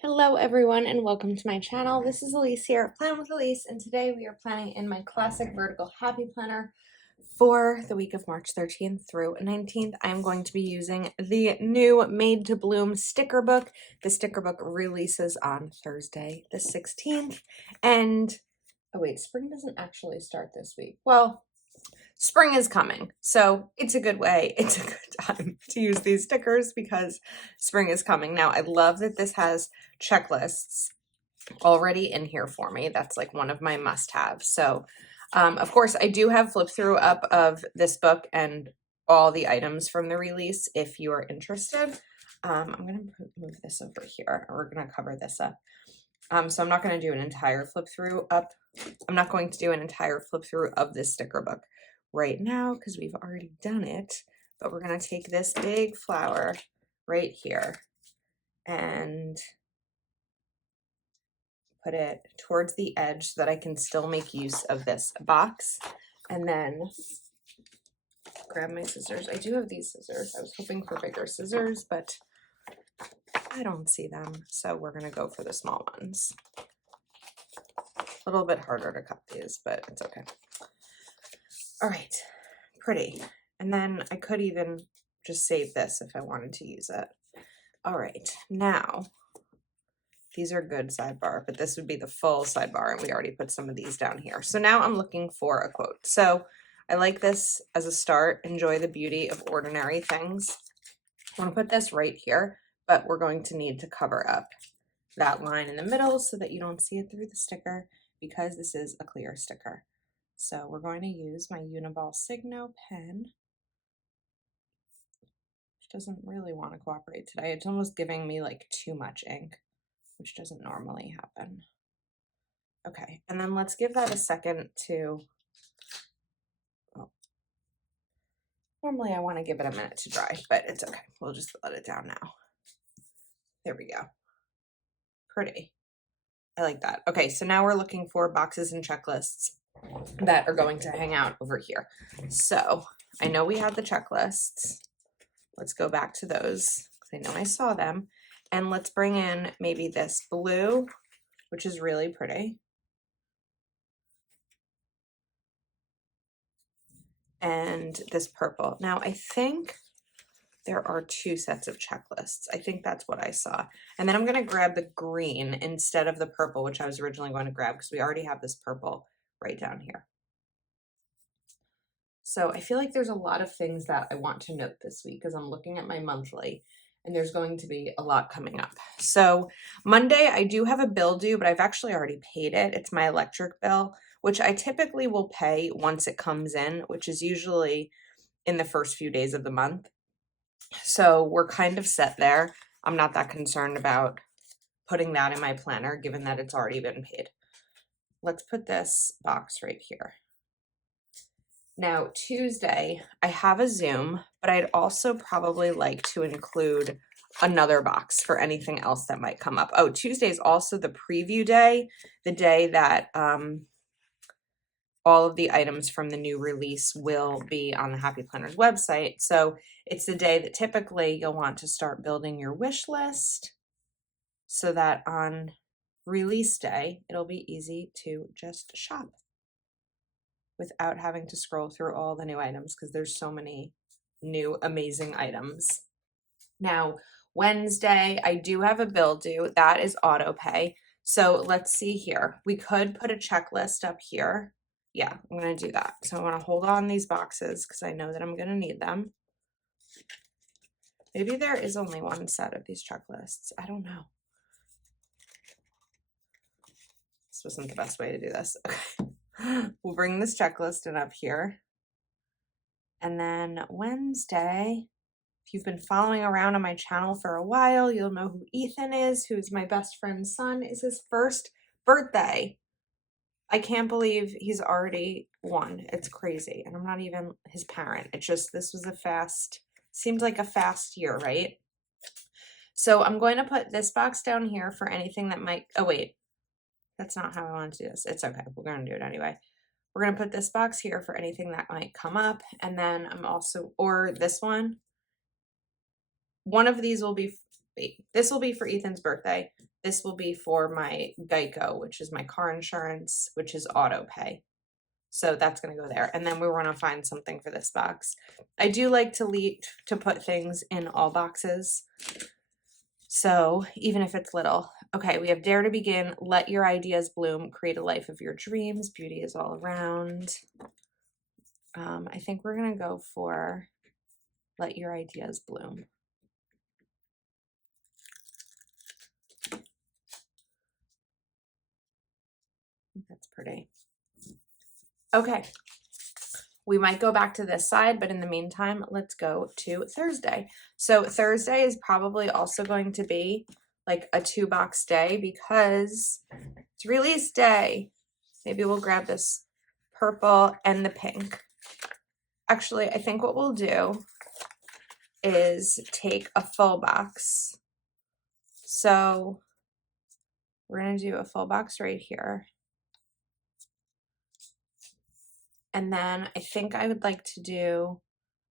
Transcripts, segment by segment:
Hello everyone and welcome to my channel. This is Elise here at Plan with Elise, and today we are planning in my classic vertical happy planner for the week of March 13th through 19th. I'm going to be using the new Made to Bloom sticker book. The sticker book releases on Thursday the 16th, and oh wait, spring doesn't actually start this week. Well, spring is coming, so it's a good time to use these stickers because spring is coming. Now, I love that this has checklists already in here for me. That's like one of my must-haves. So, of course, I do have flip through up of this book and all the items from the release if you are interested. I'm going to move this over here. We're going to cover this up. So I'm not going to do an entire flip through up. I'm not going to do an entire flip through of this sticker book right now because we've already done it, but we're going to take this big flower right here and put it towards the edge so that I can still make use of this box, and then grab my scissors. I do have these scissors. I was hoping for bigger scissors, but I don't see them, so we're going to go for the small ones. A little bit harder to cut these, but it's okay. All right, pretty. And then I could even just save this if I wanted to use it. All right, now these are good sidebar, but this would be the full sidebar, and we already put some of these down here. So now I'm looking for a quote. So I like this as a start. Enjoy the beauty of ordinary things. I want to put this right here, but we're going to need to cover up that line in the middle so that you don't see it through the sticker because this is a clear sticker. So we're going to use my Uniball Signo pen, which doesn't really want to cooperate today. It's almost giving me like too much ink, which doesn't normally happen. Okay, and then let's give that a second to, well, normally I want to give it a minute to dry, but it's okay. We'll just let it down now. There we go. Pretty. I like that. Okay, so now we're looking for boxes and checklists that are going to hang out over here. So I know we had the checklists. Let's go back to those because I know I saw them. And let's bring in maybe this blue, which is really pretty. And this purple. Now I think there are two sets of checklists. I think that's what I saw. And then I'm going to grab the green instead of the purple, which I was originally going to grab because we already have this purple right down here. So I feel like there's a lot of things that I want to note this week because I'm looking at my monthly and there's going to be a lot coming up. So Monday, I do have a bill due, but I've actually already paid it. It's my electric bill, which I typically will pay once it comes in, which is usually in the first few days of the month. So we're kind of set there. I'm not that concerned about putting that in my planner, given that it's already been paid. Let's put this box right here. Now, Tuesday, I have a Zoom, but I'd also probably like to include another box for anything else that might come up. Oh, Tuesday is also the preview day, the day that all of the items from the new release will be on the Happy Planners website. So it's the day that typically you'll want to start building your wish list so that on release day, it'll be easy to just shop without having to scroll through all the new items because there's so many new amazing items. Now, Wednesday, I do have a bill due. That is auto pay. So let's see here. We could put a checklist up here. Yeah, I'm going to do that. So I want to hold on these boxes because I know that I'm going to need them. Maybe there is only one set of these checklists. I don't know. This wasn't the best way to do this. Okay. We'll bring this checklist in up here. And then Wednesday, if you've been following around on my channel for a while, you'll know who Ethan is, who's my best friend's son. It's his first birthday. I can't believe he's already 1. It's crazy. And I'm not even his parent. It's just, this was seemed like a fast year, right? So I'm going to put this box down here for anything that might, oh wait, that's not how I want to do this. It's okay. We're going to do it anyway. We're going to put this box here for anything that might come up. And then I'm also, or this one. One of these will be wait, this will be for Ethan's birthday. This will be for my Geico, which is my car insurance, which is auto pay. So that's going to go there. And then we want to find something for this box. I do like to put things in all boxes. So even if it's little. Okay, we have Dare to Begin, Let Your Ideas Bloom, Create a Life of Your Dreams, Beauty is All Around. I think we're going to go for Let Your Ideas Bloom. That's pretty. Okay. We might go back to this side, but in the meantime, let's go to Thursday. So Thursday is probably also going to be like a 2-box day because it's release day. Maybe we'll grab this purple and the pink. Actually, I think what we'll do is take a full box. So we're going to do a full box right here. And then I think I would like to do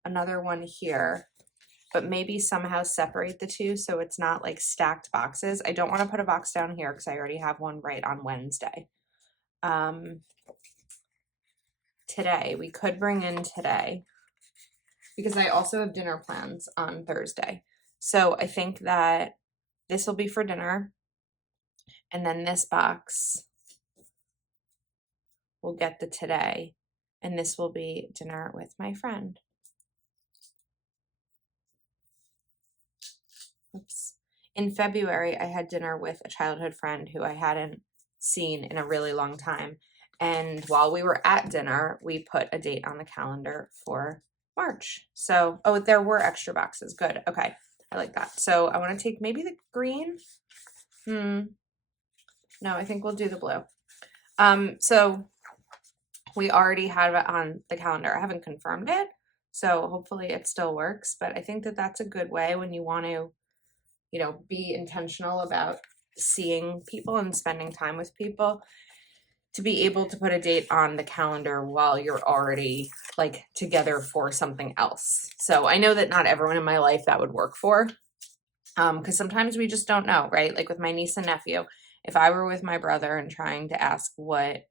another one here, but maybe somehow separate the two so it's not like stacked boxes. I don't want to put a box down here because I already have one right on Wednesday. Today, we could bring in today because I also have dinner plans on Thursday. So I think that this will be for dinner, and then this box will get the today, and this will be dinner with my friend. Oops. In February, I had dinner with a childhood friend who I hadn't seen in a really long time. And while we were at dinner, we put a date on the calendar for March. So, oh, there were extra boxes. Good. Okay. I like that. So I want to take maybe the green. No, I think we'll do the blue. So we already have it on the calendar. I haven't confirmed it, so hopefully it still works. But I think that that's a good way when you want to, you know, be intentional about seeing people and spending time with people, to be able to put a date on the calendar while you're already like together for something else. So I know that not everyone in my life that would work for, because sometimes we just don't know, right? Like with my niece and nephew, if I were with my brother and trying to ask what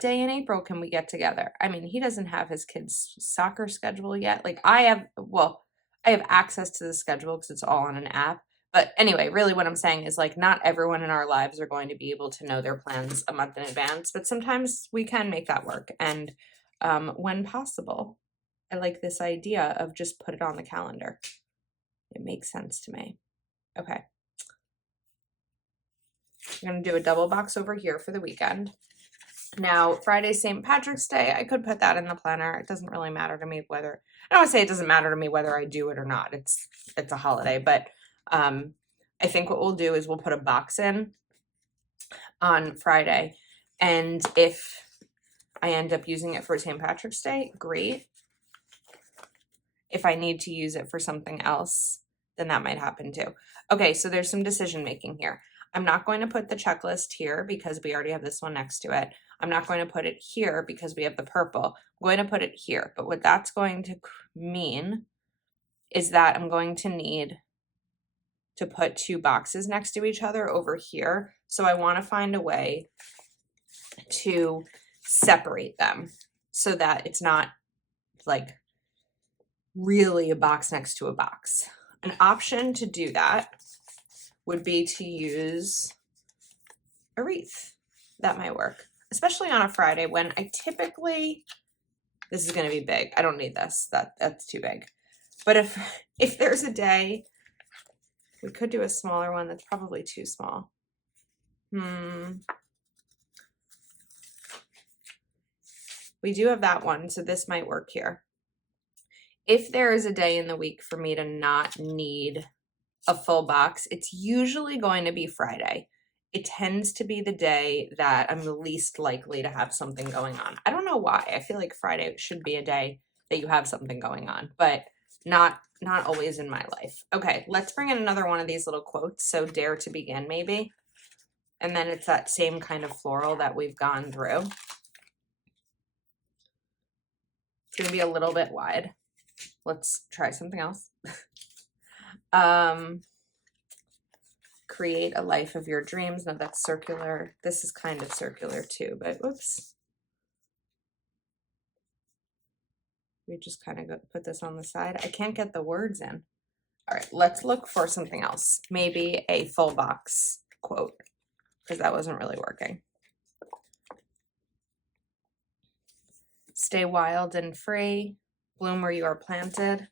day in April can we get together? I mean, he doesn't have his kids' soccer schedule yet. Like I have access to the schedule because it's all on an app. But anyway, really what I'm saying is like not everyone in our lives are going to be able to know their plans a month in advance, but sometimes we can make that work. And when possible, I like this idea of just put it on the calendar. It makes sense to me. Okay. I'm going to do a double box over here for the weekend. Now, Friday, St. Patrick's Day, I could put that in the planner. It doesn't really matter to me whether, I don't want to say it doesn't matter to me whether I do it or not. It's a holiday, but I think what we'll do is we'll put a box in on Friday. And if I end up using it for St. Patrick's Day, great. If I need to use it for something else, then that might happen too. Okay, so there's some decision making here. I'm not going to put the checklist here because we already have this one next to it. I'm not going to put it here because we have the purple. I'm going to put it here. But what that's going to mean is that I'm going to need to put 2 boxes next to each other over here. So I want to find a way to separate them so that it's not like really a box next to a box. An option to do that would be to use a wreath. That might work, especially on a Friday when I typically, this is going to be big. I don't need this. That's too big. But if there's a day, we could do a smaller one. That's probably too small. We do have that one, so this might work here. If there is a day in the week for me to not need a full box, it's usually going to be Friday. It tends to be the day that I'm the least likely to have something going on. I don't know why. I feel like Friday should be a day that you have something going on, but not always in my life. Okay, let's bring in another one of these little quotes. So Dare to Begin, maybe. And then it's that same kind of floral that we've gone through. It's going to be a little bit wide. Let's try something else. Create a life of your dreams. No, that's circular. This is kind of circular too, but whoops. We just kind of put this on the side. I can't get the words in. All right, let's look for something else. Maybe a full box quote, because that wasn't really working. Stay wild and free. Bloom where you are planted.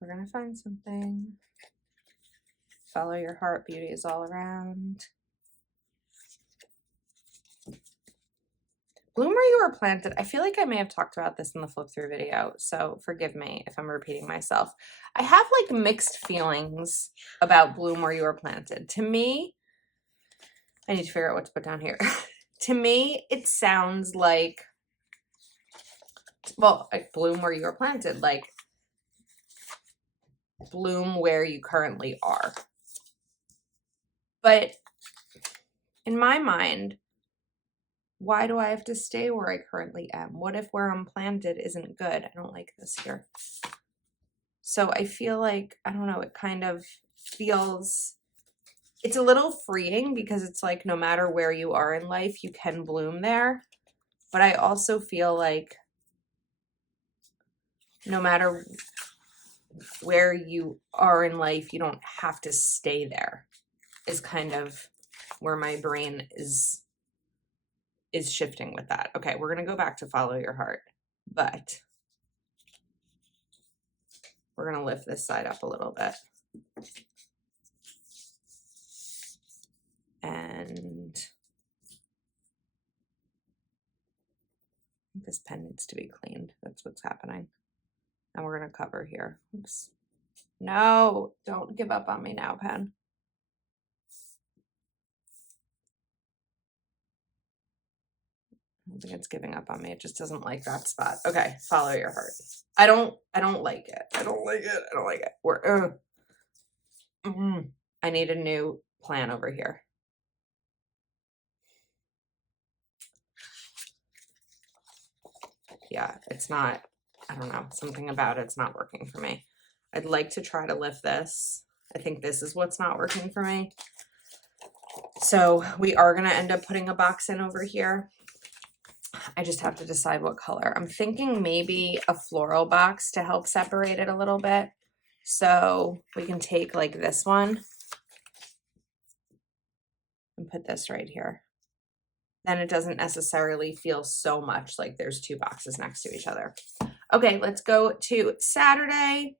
We're gonna find something. Follow your heart, beauty is all around. Bloom where you are planted. I feel like I may have talked about this in the flip through video, so forgive me if I'm repeating myself. I have like mixed feelings about bloom where you are planted. To me, I need to figure out what to put down here. To me, it sounds like, well, like bloom where you are planted, like bloom where you currently are. But in my mind, why do I have to stay where I currently am? What if where I'm planted isn't good? I don't like this here. So I feel like, I don't know, it kind of feels, it's a little freeing because it's like no matter where you are in life, you can bloom there. But I also feel like no matter where you are in life, you don't have to stay there, is kind of where my brain is shifting with that. Okay, we're going to go back to follow your heart, but we're going to lift this side up a little bit. And this pen needs to be cleaned. That's what's happening. And we're going to cover here. Oops. No, don't give up on me now, pen. I don't think it's giving up on me. It just doesn't like that spot. Okay, follow your heart. I don't like it. I don't like it. I don't like it. We're I need a new plan over here. Yeah, it's not, I don't know, something about it's not working for me. I'd like to try to lift this. I think this is what's not working for me. So we are going to end up putting a box in over here. I just have to decide what color. I'm thinking maybe a floral box to help separate it a little bit. So we can take like this one and put this right here. Then it doesn't necessarily feel so much like there's two boxes next to each other. Okay, let's go to Saturday.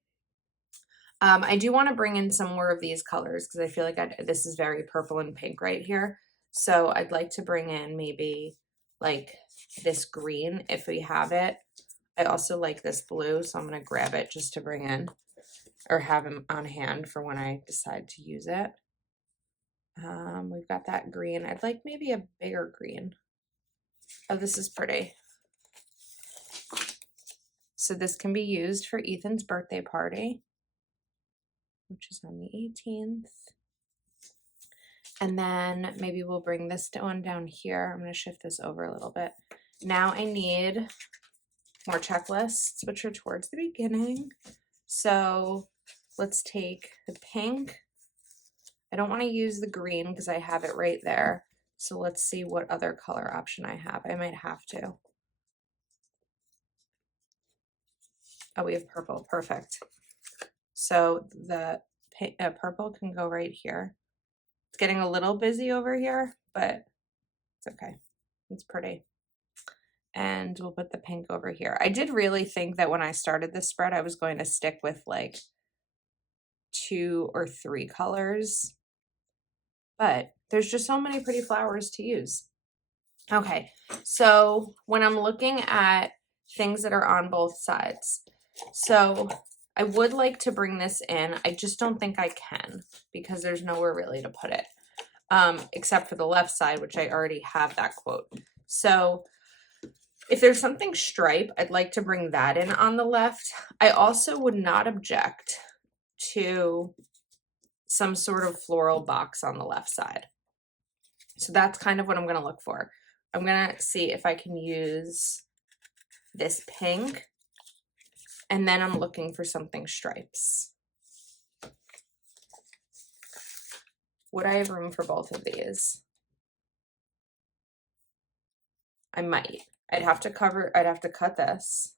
I do want to bring in some more of these colors because I feel like this is very purple and pink right here. So I'd like to bring in maybe like this green if we have it. I also like this blue, so I'm going to grab it just to bring in or have them on hand for when I decide to use it. We've got that green. I'd like maybe a bigger green. Oh, this is pretty. So this can be used for Ethan's birthday party, which is on the 18th. And then maybe we'll bring this one down here. I'm going to shift this over a little bit. Now I need more checklists, which are towards the beginning. So let's take the pink. I don't want to use the green because I have it right there. So let's see what other color option I have. I might have to. Oh, we have purple. Perfect. So the purple can go right here. It's getting a little busy over here, but it's okay. It's pretty. And we'll put the pink over here. I did really think that when I started this spread, I was going to stick with like 2 or 3 colors, but there's just so many pretty flowers to use. Okay, so when I'm looking at things that are on both sides, so I would like to bring this in. I just don't think I can because there's nowhere really to put it, except for the left side, which I already have that quote. So if there's something stripe, I'd like to bring that in on the left. I also would not object to some sort of floral box on the left side. So that's kind of what I'm going to look for. I'm gonna see if I can use this pink, and then I'm looking for something stripes. Would I have room for both of these? I might. I'd have to cut this.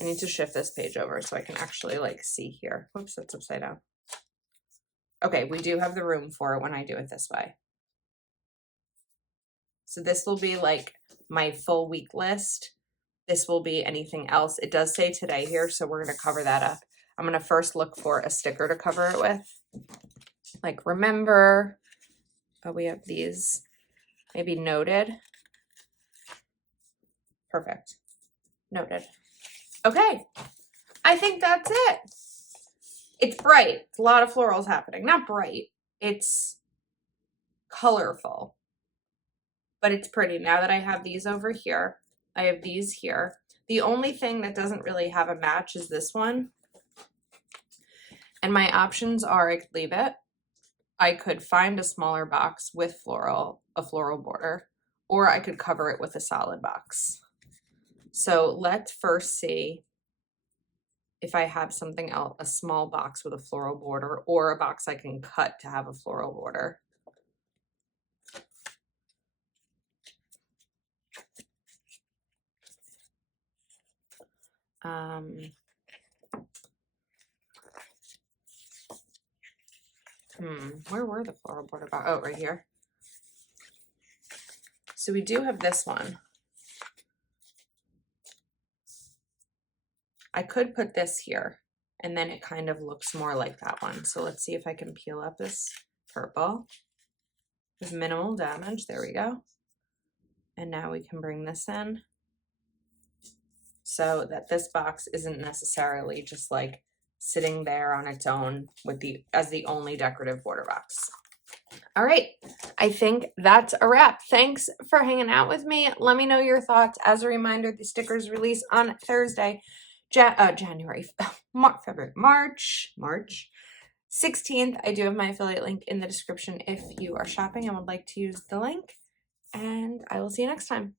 I need to shift this page over so I can actually like see here. Whoops, that's upside down. Okay, we do have the room for it when I do it this way. So this will be like my full week list. This will be anything else. It does say today here, so we're gonna cover that up. I'm gonna first look for a sticker to cover it with. Like remember, oh, we have these, maybe noted. Perfect, noted. Okay, I think that's it. It's bright, it's a lot of florals happening. Not bright, it's colorful, but it's pretty. Now that I have these over here, I have these here. The only thing that doesn't really have a match is this one. And my options are I could leave it. I could find a smaller box with a floral border, or I could cover it with a solid box. So let's first see if I have something else, a small box with a floral border, or a box I can cut to have a floral border. Where were the floral border box? Oh, right here. So we do have this one. I could put this here, and then it kind of looks more like that one. So let's see if I can peel up this purple with minimal damage. There we go. And now we can bring this in so that this box isn't necessarily just like sitting there on its own with as the only decorative border box. All right, I think that's a wrap. Thanks for hanging out with me. Let me know your thoughts. As a reminder, the stickers release on Thursday, March 16th. I do have my affiliate link in the description if you are shopping and would like to use the link. And I will see you next time.